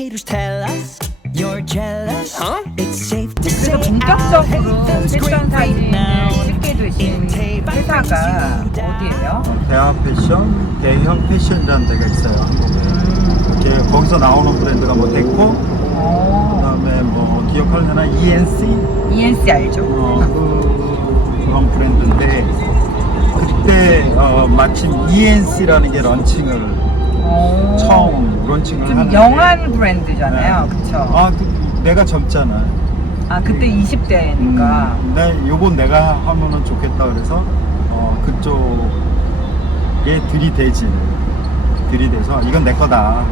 haters tell us you're jealous. It's safe to 그래서 say 본격적으로 패션 사진을 찍게 되신 회사가 어디예요? 대한 패션, 대형 패션이라는 데가 있어요, 한국에. 이렇게 거기서 나오는 브랜드가 뭐 데코, 그다음에 뭐 기억하려나 ENC, ENC 알죠? 그런 브랜드인데 그때 마침 ENC라는 게 런칭을 처음 런칭을 좀 하는데 영한 브랜드잖아요, 그쵸? 내가 젊잖아. 그때 20대니까. 근데 요건 내가 하면은 좋겠다 그래서 그쪽에 들이대서 이건 내 거다.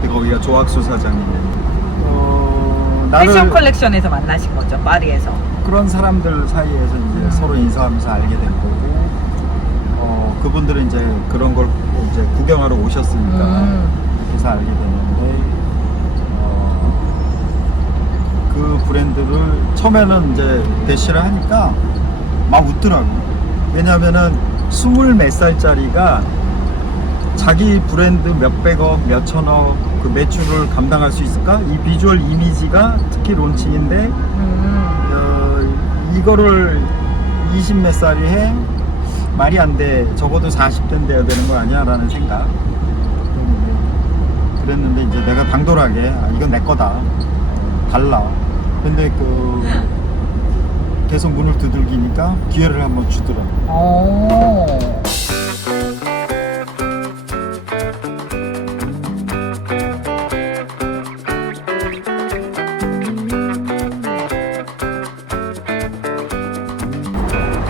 근데 거기가 조학수 사장님. 패션 컬렉션에서 만나신 거죠, 파리에서. 그런 사람들 사이에서 이제 서로 인사하면서 알게 된 거고, 그분들은 이제 그런 걸 이제 구경하러 오셨으니까 그래서 알게 됐는데, 그 브랜드를 처음에는 이제 대시를 하니까 막 웃더라고. 왜냐면은 20몇 살짜리가 자기 브랜드 몇백억, 몇천억 그 매출을 감당할 수 있을까? 이 비주얼 이미지가 특히 론칭인데, 이거를 20몇 살이 해? 말이 안 돼. 적어도 40대는 돼야 되는 거 아니야? 라는 생각. 그랬는데 이제 내가 당돌하게 이건 내 거다. 달라. 근데 계속 문을 두들기니까 기회를 한번 주더라고.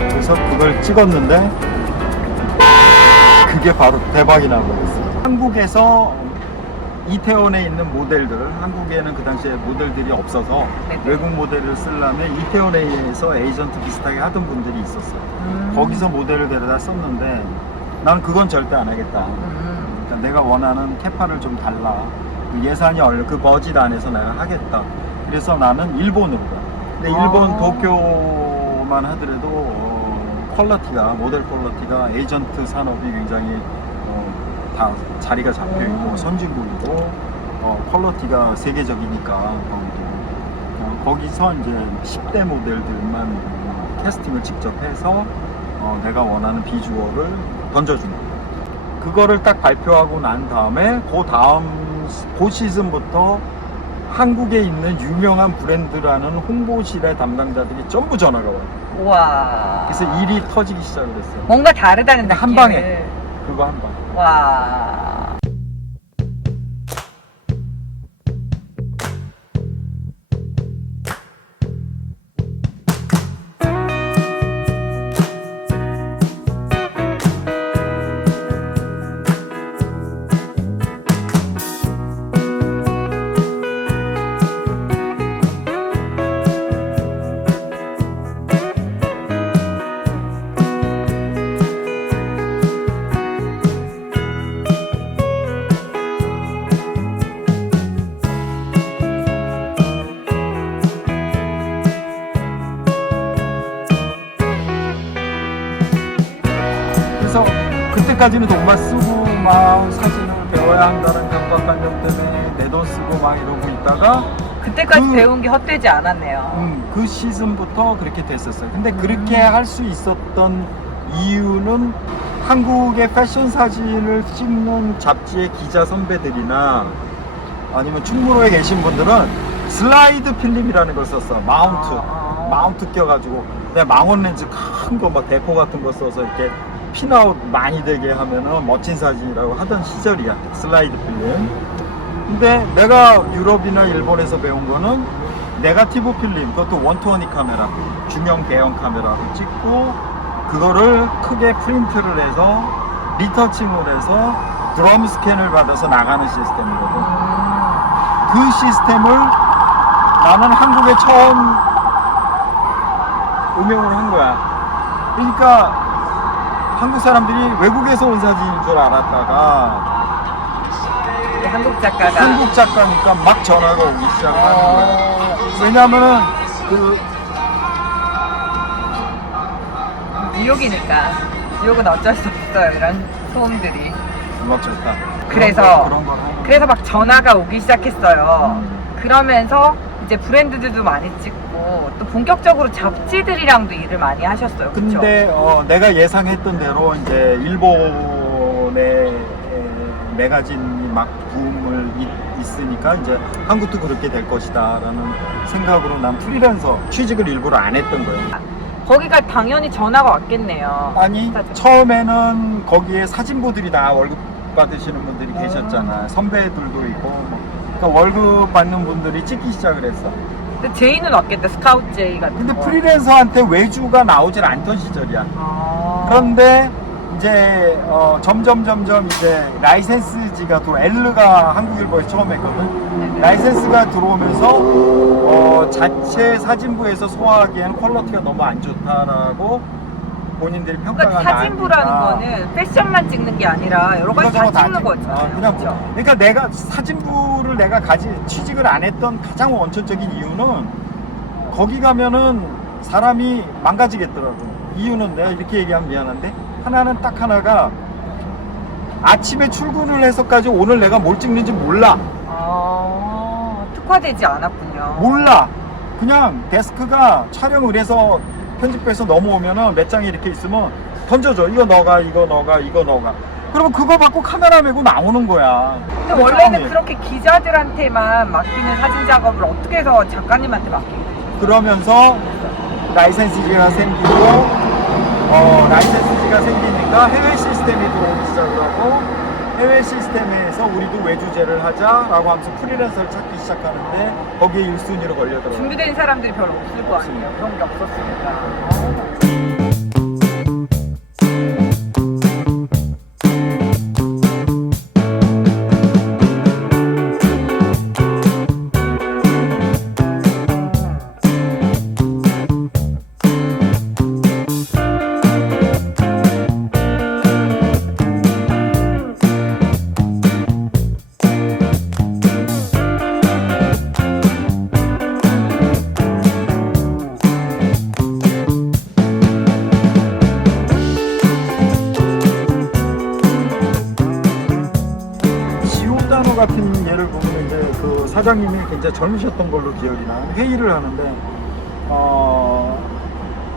그래서 그걸 찍었는데 그게 바로 대박이 나버렸어요. 한국에서 이태원에 있는 모델들, 한국에는 그 당시에 모델들이 없어서 외국 모델을 쓰려면 이태원에서 에이전트 비슷하게 하던 분들이 있었어요. 거기서 모델을 데려다 썼는데 나는 그건 절대 안 하겠다. 그러니까 내가 원하는 캐파를 좀 달라. 예산이 그 버짓 안에서 내가 하겠다. 그래서 나는 일본으로 가. 근데 일본 도쿄만 하더라도 퀄리티가, 모델 퀄리티가 에이전트 산업이 굉장히 다 자리가 잡혀 있고 선진국이고 퀄리티가 세계적이니까 거기서 이제 10대 모델들만 캐스팅을 직접 해서 내가 원하는 비주얼을 던져주는 거예요. 그거를 딱 발표하고 난 다음에 그 시즌부터 한국에 있는 유명한 브랜드라는 홍보실의 담당자들이 전부 전화가 와요. 우와. 그래서 일이 터지기 시작을 했어요. 뭔가 다르다는 느낌. 한 방에. 그거 한 방. 와. 그래서 그때까지는 돈만 쓰고 막 사진을 배워야 한다는 강박관념 때문에 내 돈 쓰고 막 이러고 있다가 그때까지 배운 게 헛되지 않았네요. 그 시즌부터 그렇게 됐었어요. 근데 그렇게 할 수 있었던 이유는 한국의 패션 사진을 찍는 잡지의 기자 선배들이나 아니면 충무로에 계신 분들은 슬라이드 필름이라는 걸 썼어. 마운트 껴가지고 내 망원 렌즈 큰 거 막 대포 같은 거 써서 이렇게 핀아웃 많이 되게 하면은 멋진 사진이라고 하던 시절이야, 슬라이드 필름. 근데 내가 유럽이나 일본에서 배운 거는 네가티브 필름, 그것도 원투원이 카메라, 중형 대형 카메라로 찍고 그거를 크게 프린트를 해서 리터칭을 해서 드럼 스캔을 받아서 나가는 시스템이거든. 그 시스템을 나는 한국에 처음 응용을 한 거야. 그러니까 한국 사람들이 외국에서 온 사진인 줄 알았다가 한국 작가가. 한국 작가니까 막 전화가 오기 시작하는 거야. 왜냐면은 뉴욕이니까. 뉴욕은 어쩔 수 없어요, 이런 소음들이. 어쩔까. 그래서 그런 걸 하는 그래서 막 전화가 오기 시작했어요. 음. 그러면서 이제 브랜드들도 많이 찍고 또 본격적으로 잡지들이랑도 일을 많이 하셨어요. 그쵸? 근데 내가 예상했던 대로 이제 일본의 매거진이 막 붐을 있으니까 이제 한국도 그렇게 될 것이다라는 생각으로 난 프리랜서 취직을 일부러 안 했던 거예요. 거기가 당연히 전화가 왔겠네요. 아니 사진. 처음에는 거기에 사진부들이 다 월급 받으시는 분들이 계셨잖아. 선배들도 있고 뭐. 그러니까 월급 받는 분들이 찍기 시작을 했어. 근데 제이는 왔겠다. 스카우트 제이 같은 근데 거. 프리랜서한테 외주가 나오질 않던 시절이야. 아. 그런데 이제 점점 이제 라이센스지가 L가 한국일보에 처음 했거든. 네네. 라이센스가 들어오면서 자체 사진부에서 소화하기에는 퀄리티가 너무 안 좋다라고 본인들이 평가가 그러니까 사진부라는 나니까. 거는 패션만 찍는 게 아니라 여러 가지 다 이것저것 찍는 찍- 거잖아요. 그냥 그렇죠? 그러니까 내가 사진부를 내가 취직을 안 했던 가장 원천적인 이유는 거기 가면은 사람이 망가지겠더라고. 이유는 내가 이렇게 얘기하면 미안한데 하나는 딱 하나가 아침에 출근을 해서까지 오늘 내가 뭘 찍는지 몰라. 특화되지 않았군요. 몰라. 그냥 데스크가 촬영을 해서 편집부에서 넘어오면은 몇 장이 이렇게 있으면 던져줘. 이거 너가, 이거 너가, 이거 너가. 그러면 그거 받고 카메라 메고 나오는 거야. 근데 원래는 그렇게 기자들한테만 맡기는 사진 작업을 어떻게 해서 작가님한테 맡기게 되셨어요? 그러면서 라이센스지가 생기고 라이센스지가 생기니까 해외 시스템이 들어오기 시작을 하고 해외 시스템에서 우리도 외주제를 하자라고 하면서 프리랜서를 찾기 시작하는데 거기에 1순위로 걸려들어요. 준비된 사람들이 별로 없을 거 아니에요. 그런 게 없었으니까. 지오다노 같은 예를 보면 이제 그 사장님이 굉장히 젊으셨던 걸로 기억이 나. 회의를 하는데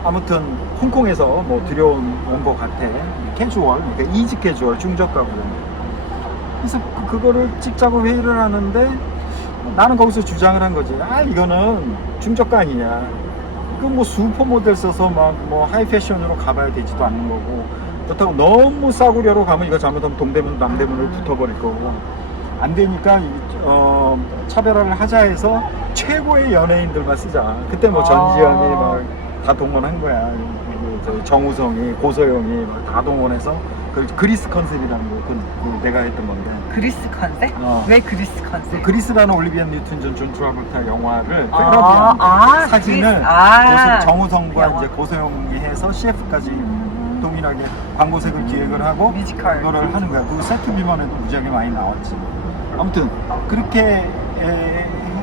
아무튼 홍콩에서 뭐 들여온 것 같아. 캐주얼, 그러니까 이지 캐주얼 중저가고. 그래서 그거를 찍자고 회의를 하는데 나는 거기서 주장을 한 거지. 이거는 중저가 아니냐. 그건 뭐 슈퍼 모델 써서 막 뭐 하이 패션으로 가봐야 되지도 않는 거고. 그렇다고 너무 싸구려로 가면 이거 잘못하면 동대문 남대문으로 붙어버릴 거고. 안 되니까 차별화를 하자 해서 최고의 연예인들만 쓰자. 그때 뭐 전지현이 막 다 동원한 거야. 정우성이, 고소영이 막 다 동원해서 그 그리스 컨셉이라는 거, 그 내가 했던 건데. 그리스 컨셉? 왜 그리스 컨셉? 그리스라는 올리비아 뉴튼 존 트라볼타 영화를 아, 사진을 그리스. 정우성과 영화. 이제 고소영이 해서 CF까지 동일하게 광고색을 기획을 하고 뮤지컬. 그거를 하는 거야. 그 세트비만 해도 무지하게 많이 나왔지. 아무튼 그렇게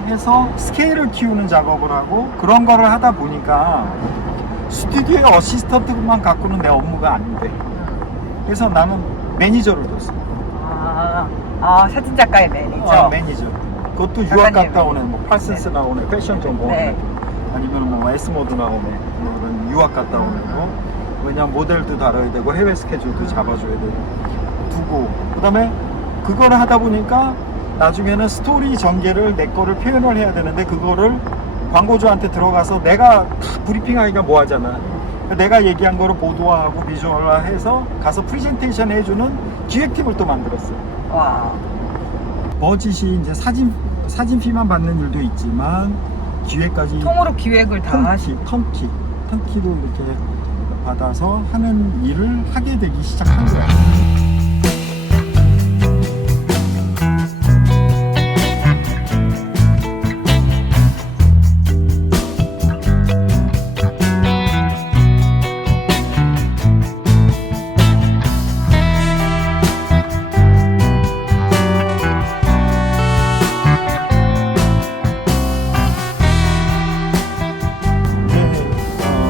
해서 스케일을 키우는 작업을 하고 그런 거를 하다 보니까 스튜디오의 어시스턴트만 갖고는 내 업무가 안 돼. 그래서 나는 매니저를 뒀어. 사진 작가의 매니저. 매니저. 그것도 유학 작가님. 갔다 오네. 뭐 팔슨스 나오네. 패션 좀 보네. 네. 아니면 뭐 에스모드 나오네. 뭐 이런 유학 갔다 오네. 왜냐면 모델도 다뤄야 되고 해외 스케줄도 잡아줘야 되고 두고 그다음에 그거를 하다 보니까 나중에는 스토리 전개를 내 거를 표현을 해야 되는데 그거를 광고주한테 들어가서 내가 다 브리핑하기가 뭐하잖아. 내가 얘기한 거를 보도화하고 비주얼화해서 가서 프레젠테이션 해주는 기획팀을 또 만들었어. 와. 버짓이 이제 사진 피만 받는 일도 있지만 기획까지 통으로 기획을 다 하시. 턴키도 이렇게 받아서 하는 일을 하게 되기 시작한 거야.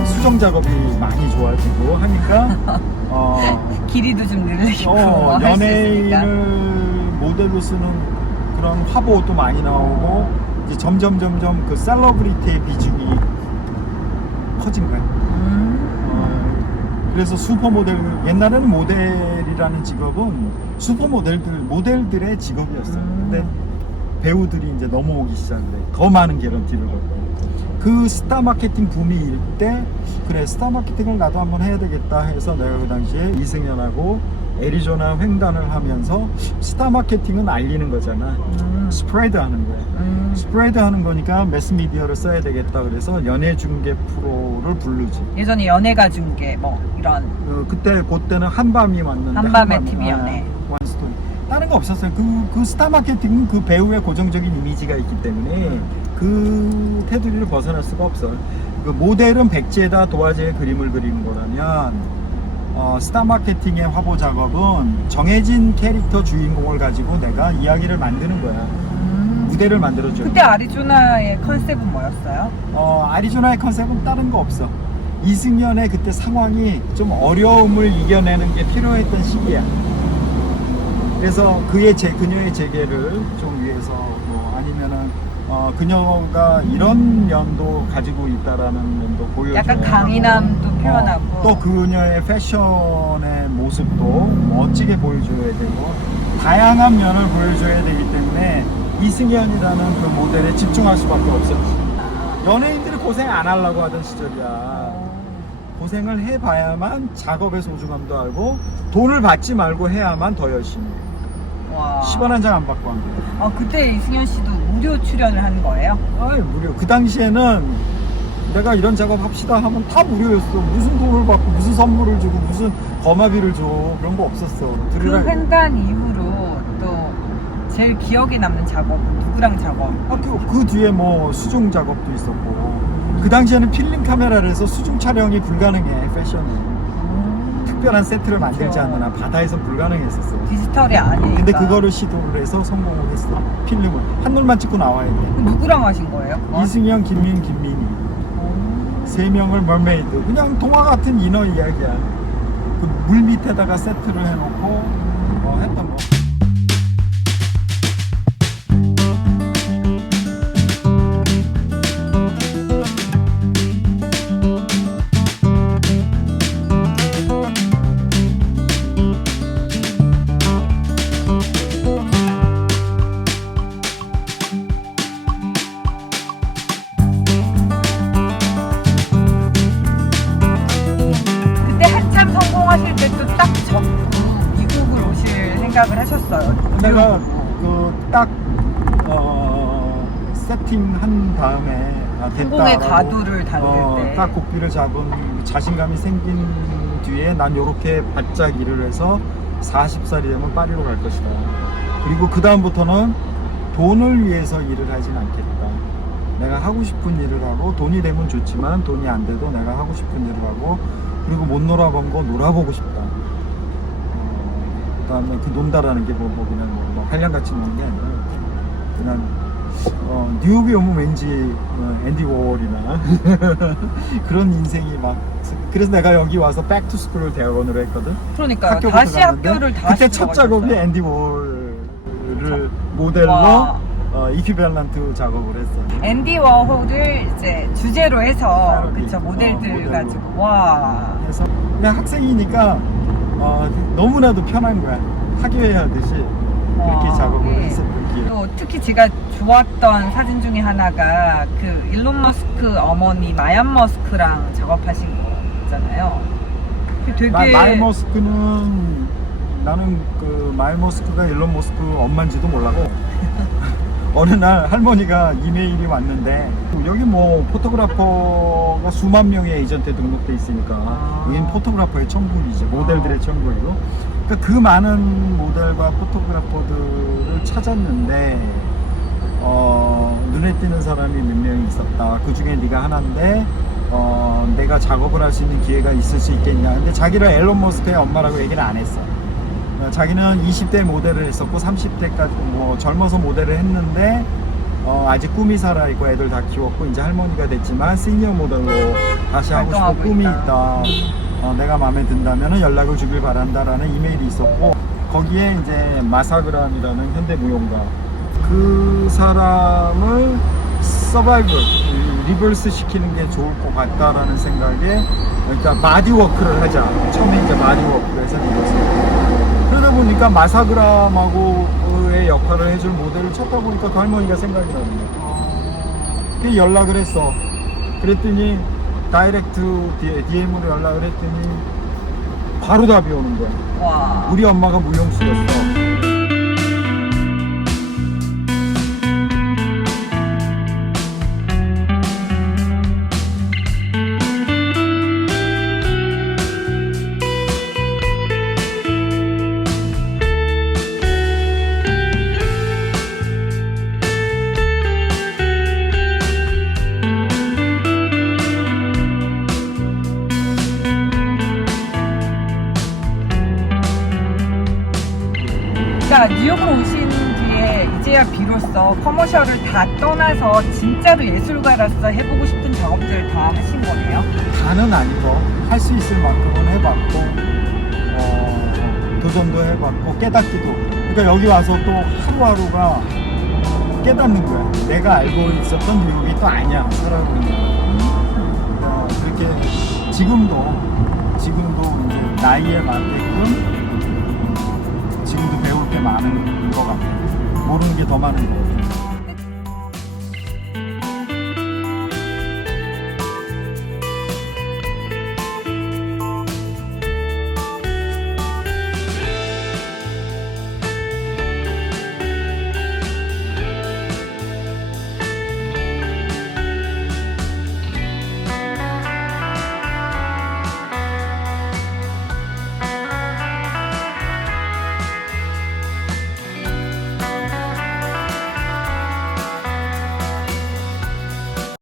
수정 작업이 많이 좋아지고 하니까 길이도 좀 늘리고 할수 있으니까. 연예인을 모델로 쓰는 그런 화보도 많이 나오고 이제 점점 그 셀러브리티의 비중이 커진 거야. 그래서 슈퍼모델, 옛날에는 모델이라는 직업은 모델들의 직업이었어요. 근데 배우들이 이제 넘어오기 시작해. 더 많은 개런티를 걸고. 그 스타 마케팅 붐이 일 때, 그래, 스타 마케팅을 나도 한번 해야 되겠다 해서 내가 그 당시에 이승연하고 애리조나 횡단을 하면서 스타 마케팅은 알리는 거잖아. 스프레드 하는 거야. 스프레드 하는 거니까 매스미디어를 써야 되겠다 그래서 연예 중계 프로를 부르지. 예전에 연예가 중계 뭐 이런 그때는 한밤이 왔는데 한밤의 TV 연예. 원스토리. 다른 거 없었어요. 그 스타 마케팅은 그 배우의 고정적인 이미지가 있기 때문에 그 테두리를 벗어날 수가 없어. 그 모델은 백지에다 도화지에 그림을 그리는 거라면 스타 마케팅의 화보 작업은 정해진 캐릭터 주인공을 가지고 내가 이야기를 만드는 거야. 무대를 만들어줘. 그때 아리조나의 컨셉은 뭐였어요? 아리조나의 컨셉은 다른 거 없어. 이승연의 그때 상황이 좀 어려움을 이겨내는 게 필요했던 시기야. 그래서 그녀의 재계를 좀 위해서 뭐 아니면은 그녀가 이런 면도 가지고 있다라는 면도 보여줘야 약간 강인함도 표현하고 또 그녀의 패션의 모습도 멋지게 보여줘야 되고 다양한 면을 보여줘야 되기 때문에 이승연이라는 그 모델에 집중할 수밖에 없었지. 연예인들이 고생 안 하려고 하던 시절이야. 고생을 해봐야만 작업의 소중함도 알고 돈을 받지 말고 해야만 더 열심히 해. 와. 10원 한 장 안 받고 한 거야. 그때 이승연 씨도 무료 출연을 한 거예요? 아이 무료. 그 당시에는 내가 이런 작업 합시다 하면 다 무료였어. 무슨 돈을 받고 무슨 선물을 주고 무슨 거마비를 줘. 그런 거 없었어. 그 횡단 이후로 또 제일 기억에 남는 작업은 누구랑 작업? 그 뒤에 뭐 수중 작업도 있었고 그 당시에는 필름 카메라를 해서 수중 촬영이 불가능해. 패션은 특별한 세트를 만들지 않는 한 바다에서 불가능했었어. 디지털이 아니니까. 근데 그거를 시도를 해서 성공을 했어. 필름을 한 롤만 찍고 나와야 돼. 누구랑 하신 거예요? 이승연, 김민희 세 명을 머메이드. 그냥 동화 같은 인어 이야기야. 그 물 밑에다가 세트를 해놓고 했던 거. 하실 때 또 딱 접고 미국을 오실 생각을 하셨어요? 내가 딱 세팅한 다음에 성공의 가두를 달릴 때 딱 곡비를 잡은 자신감이 생긴 뒤에 난 요렇게 바짝 일을 해서 40살이 되면 파리로 갈 것이다. 그리고 그 다음부터는 돈을 위해서 일을 하진 않겠다. 내가 하고 싶은 일을 하고 돈이 되면 좋지만 돈이 안 돼도 내가 하고 싶은 일을 하고 그리고 못 놀아본 거 놀아보고 싶다. 그 다음에 그 논다라는 게 뭐 그냥 뭐 한량같이 노는 게 아니라 그냥 뉴욕에 오면 왠지 앤디 워홀이나 그런 인생이 막 그래서 내가 여기 와서 백투스쿨을 대학원으로 했거든. 그러니까 다시 학교를 다시 그때 첫 작업이 앤디 워홀을 모델로 이퀴밸런트 작업을 했어요. 앤디 워홀을 이제 주제로 해서 패러디, 그쵸 모델들 모델로. 가지고 와. 그래서 그냥 학생이니까 너무나도 편한 거야. 학교에 하듯이 그렇게 와, 작업을 예. 했었던 기억. 또 특히 제가 좋았던 사진 중에 하나가 그 일론 머스크 어머니 마얀 머스크랑 작업하신 거잖아요. 되게 마일 머스크는 나는 그 마일 머스크가 일론 머스크 엄마인지도 몰라고 어느 날 할머니가 이메일이 왔는데 여기 뭐 포토그래퍼가 수만 명의 에이전트에 등록돼 있으니까 여긴 포토그래퍼의 천국이지. 모델들의 천국이고 그러니까 그 많은 모델과 포토그래퍼들을 찾았는데 눈에 띄는 사람이 몇 명 있었다. 그 중에 네가 하나인데 내가 작업을 할 수 있는 기회가 있을 수 있겠냐. 근데 자기를 앨런 머스크의 엄마라고 얘기를 안 했어. 자기는 20대 모델을 했었고 30대까지 뭐 젊어서 모델을 했는데 아직 꿈이 살아있고 애들 다 키웠고 이제 할머니가 됐지만 시니어 모델로 다시 하고 싶고 꿈이 있다. 내가 마음에 든다면 연락을 주길 바란다라는 이메일이 있었고 거기에 이제 마사그람이라는 현대 무용가, 그 사람을 서바이벌, 리버스 시키는 게 좋을 것 같다라는 생각에, 그러니까 마디워크를 하자. 처음에 이제 마디워크를 해서 입었어요. 그러다 보니까 마사그람하고의 역할을 해줄 모델을 찾다 보니까 그 할머니가 생각이 나는 거예요. 그래서 연락을 했어. 그랬더니 다이렉트 DM으로 연락을 했더니 바로 답이 오는 거야. 와. 우리 엄마가 무용수였어. 자, 뉴욕으로 오신 뒤에 이제야 비로소 커머셜을 다 떠나서 진짜로 예술가로서 해보고 싶은 작업들 다 하신 거네요? 다는 아니고 할 수 있을 만큼은 해봤고, 도전도 해봤고 깨닫기도. 그러니까 여기 와서 또 하루하루가 깨닫는 거야. 내가 알고 있었던 뉴욕이 또 아니야. 살아보는 거야. 그렇게 지금도 이제 나이에 맞게끔 지금도 배울 게 많은 것 같아. 모르는 게 더 많은 것 같아.